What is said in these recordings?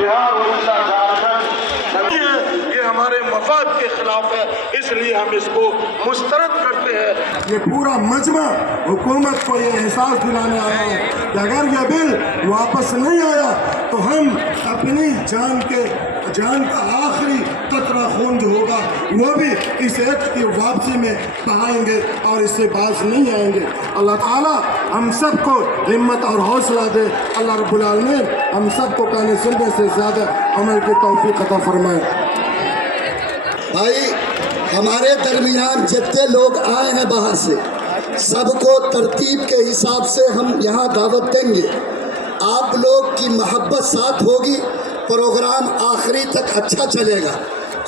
बिहार, उड़ीसा, झारखंड, ये हमारे मफाद के खिलाफ है, इसलिए हम इसको मुस्तरद करते हैं। ये पूरा मजमा हुकूमत को ये एहसास दिलाने आया है कि अगर ये बिल वापस नहीं आया तो हम अपनी जान का आखिरी कतरा खून जो होगा वो भी इस एक्ट की वापसी में बहाएंगे और इससे बाज नहीं आएंगे। अल्लाह ताला हम सबको हिम्मत और हौसला दे। अल्लाह रब्बुल आलमीन हम सबको कहने सुनने से ज़्यादा अमल की तौफीक अता फरमाए। भाई हमारे दरमियान जितने लोग आए हैं बाहर से, सबको तरतीब के हिसाब से हम यहाँ दावत देंगे। आप लोग की मोहब्बत साथ होगी, प्रोग्राम आखिरी तक अच्छा चलेगा।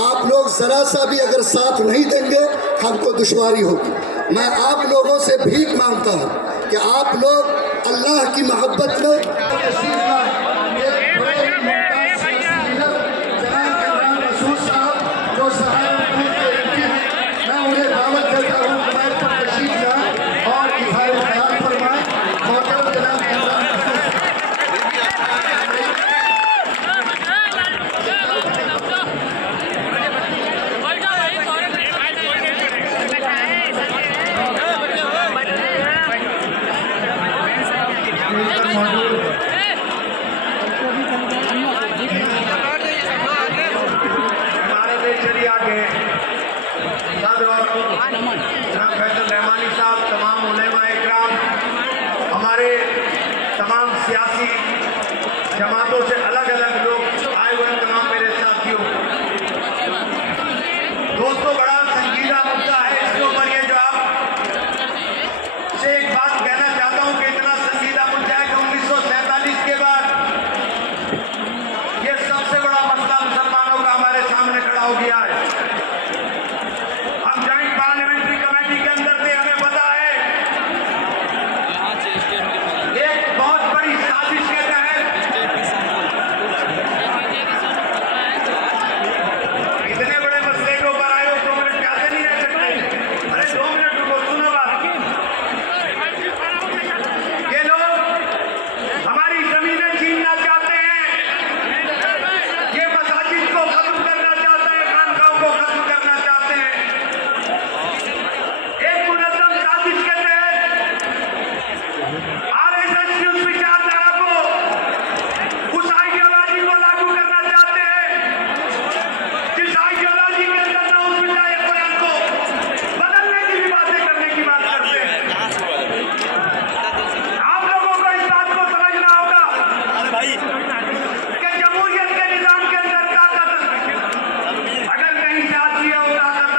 आप लोग ज़रा सा भी अगर साथ नहीं देंगे हमको दुश्वारी होगी। मैं आप लोगों से भीख मांगता हूँ कि आप लोग अल्लाह की मोहब्बत में हमारे तमाम सियासी जमातों से अलग अलग लोग आए हुए हैं, तमाम मेरे साथियों, दोस्तों, बड़ा संजीदा मुद्दा है। इसके ऊपर ये जो आप से एक बात कहना चाहता हूं कि इतना संजीदा मुद्दा है कि 1947 के बाद ये सबसे बड़ा मसला मुसलमानों का हमारे सामने खड़ा हो गया है। हम जॉइंट पार्लियामेंट्री कमेटी के अंदर थे, हमें पता है एक बहुत बड़ी साजिश के तहत इतने बड़े मसले के ऊपर आए हो, 2 मिनट प्यासे नहीं रह सकते। अरे 2 मिनट रुको, सुनो बात। ये लोग हमारी जमीनें छीनना चाहते हैं, ये मसाजिद को खत्म करना चाहते हैं, खानकाहों को खत्म करना चाहते हैं। एक मुनज़्ज़म साजिश के तहत आरएसएस की उस विचारधारा को, उस आइडियोलॉजी को लागू करना चाहते हैं जिस आइडियोलॉजी के अंदर ना उस विचार कुरान को बदलने की भी बातें करने की बात करते हैं। आप लोगों को इस बात को समझना होगा कि जमहूरियत के निजाम के अंदर ताकत अगर कहीं से आती है, वो ताकत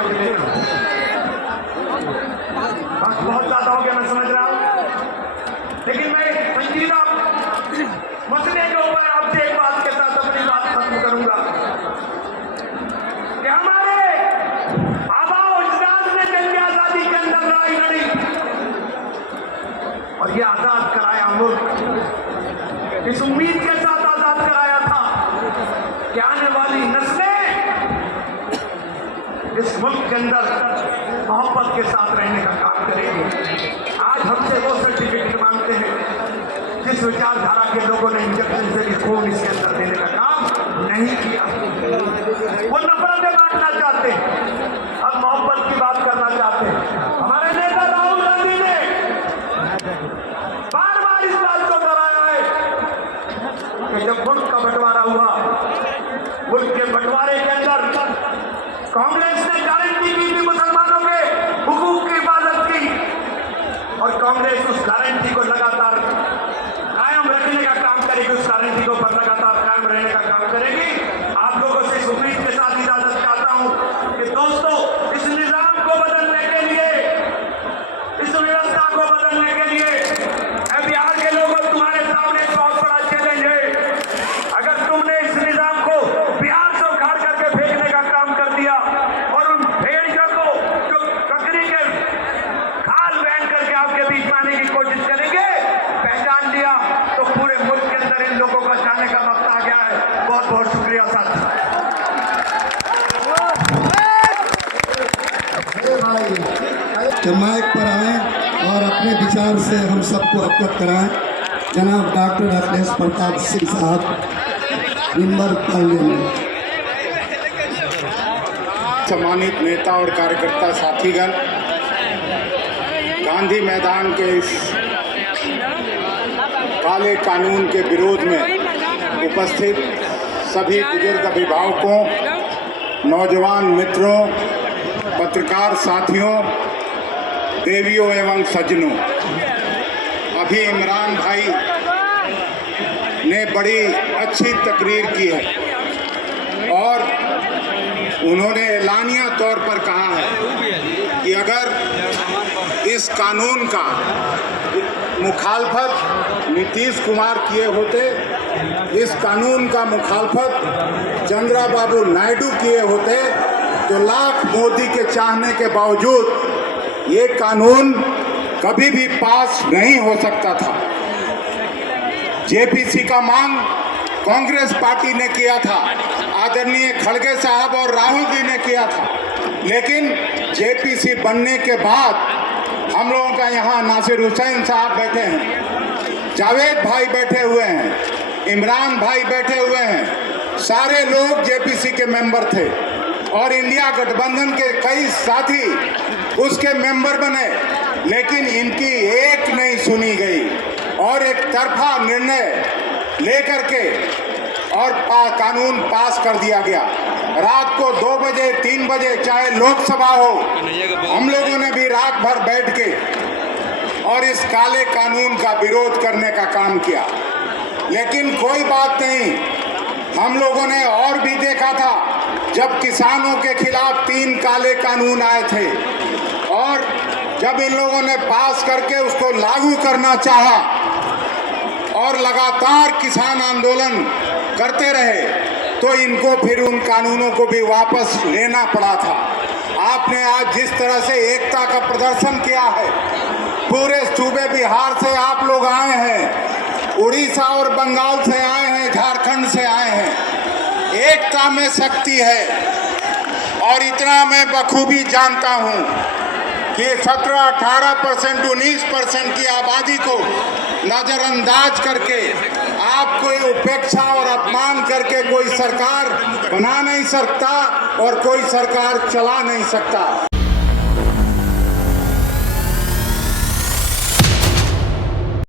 आगे ले जाऊं। वक्त बहुत ज्यादा हो गया, मैं समझ रहा हूं, लेकिन मैं संजीदा मसले के ऊपर आपसे एक बात के साथ अपनी बात खत्म करूंगा कि हमारे आबा अजदाद ने जंग आजादी के अंदर लड़ाई लड़ी और ये आजाद कराया मुल्क, इस उम्मीद के साथ आजाद कराया था कि आने वाली नस्लें इस मुल्क के अंदर मोहब्बत के साथ रहने का काम करेंगे। आज हमसे वो सर्टिफिकेट मांगते हैं जिस विचारधारा के लोगों ने इंजेक्शन से भी खून इसके अंदर देने का काम नहीं किया। वो नफरतें बांटना चाहते हैं, अब मोहब्बत की बात करना चाहते हैं। हमारे नेता राहुल गांधी ने बार बार इस बात को दोहराया है कि जब मुल्क का बंटवारा हुआ, मुल्क के बंटवारे के अंदर कांग्रेस ने गारंटी की थी मुसलमानों के हुकूक की हिफाजत की, और कांग्रेस उस गारंटी को लगातार कायम रखने का काम करेगी, उस गारंटी को लगातार कायम रहने का काम करेगी। आप लोगों से इस उम्मीद के साथ इजाजत चाहता हूं कि दोस्तों, इस निजाम को बदलने के लिए, इस व्यवस्था को बदलने के लिए बिहार के लोगों, तुम्हारे सामने एक बहुत बड़ा चैलेंज है। अगर तुमने इस निजाम को बिहार से उखाड़ करके फेंकने का काम कर दिया और उन भेड़ियों को जो बकरी के खाल पहन करके आपके बीच में आने की कोशिश करेंगे, पहचान लिया तो पूरे मुल्क के अंदर इन लोगों का जाने का वक्त आ गया है। बहुत बहुत शुक्रिया साथी। माइक पर आए और अपने विचार से हम सबको अवगत कराएं। जनाब डॉक्टर अखिलेश प्रताप सिंह साहब, मेंबर पार्लियामेंट। सम्मानित नेता और कार्यकर्ता साथीगण, गांधी मैदान के इस काले कानून के विरोध में उपस्थित सभी बुजुर्ग अभिभावकों, नौजवान मित्रों, पत्रकार साथियों, देवियों एवं सज्जनों, अभी इमरान भाई ने बड़ी अच्छी तकरीर की है और उन्होंने एलानिया तौर पर कहा है कि अगर इस कानून का मुखालफत नीतीश कुमार किए होते, इस कानून का मुखालफत चंद्रबाबू नायडू किए होते, तो लाख मोदी के चाहने के बावजूद ये कानून कभी भी पास नहीं हो सकता था। जेपीसी का मांग कांग्रेस पार्टी ने किया था, आदरणीय खड़गे साहब और राहुल जी ने किया था, लेकिन जेपीसी बनने के बाद हम लोगों का यहाँ नासिर हुसैन साहब बैठे हैं, जावेद भाई बैठे हुए हैं, इमरान भाई बैठे हुए हैं, सारे लोग जेपीसी के मेंबर थे और इंडिया गठबंधन के कई साथी उसके मेंबर बने, लेकिन इनकी एक नहीं सुनी गई और एक तरफा निर्णय लेकर के और कानून पास कर दिया गया। रात को 2 बजे 3 बजे चाहे लोकसभा हो, हम लोगों ने भी रात भर बैठ के और इस काले कानून का विरोध करने का काम किया, लेकिन कोई बात नहीं। हम लोगों ने और भी देखा था जब किसानों के खिलाफ 3 काले कानून आए थे और जब इन लोगों ने पास करके उसको लागू करना चाहा और लगातार किसान आंदोलन करते रहे, तो इनको फिर उन कानूनों को भी वापस लेना पड़ा था। आपने आज जिस तरह से एकता का प्रदर्शन किया है, पूरे सूबे बिहार से आप लोग आए हैं, उड़ीसा और बंगाल से आए हैं, झारखंड से आए हैं। एकता में शक्ति है और इतना मैं बखूबी जानता हूं कि 17-18%, 19% की आबादी को नजरअंदाज करके आप कोई उपेक्षा और अपमान करके कोई सरकार बना नहीं सकता और कोई सरकार चला नहीं सकता।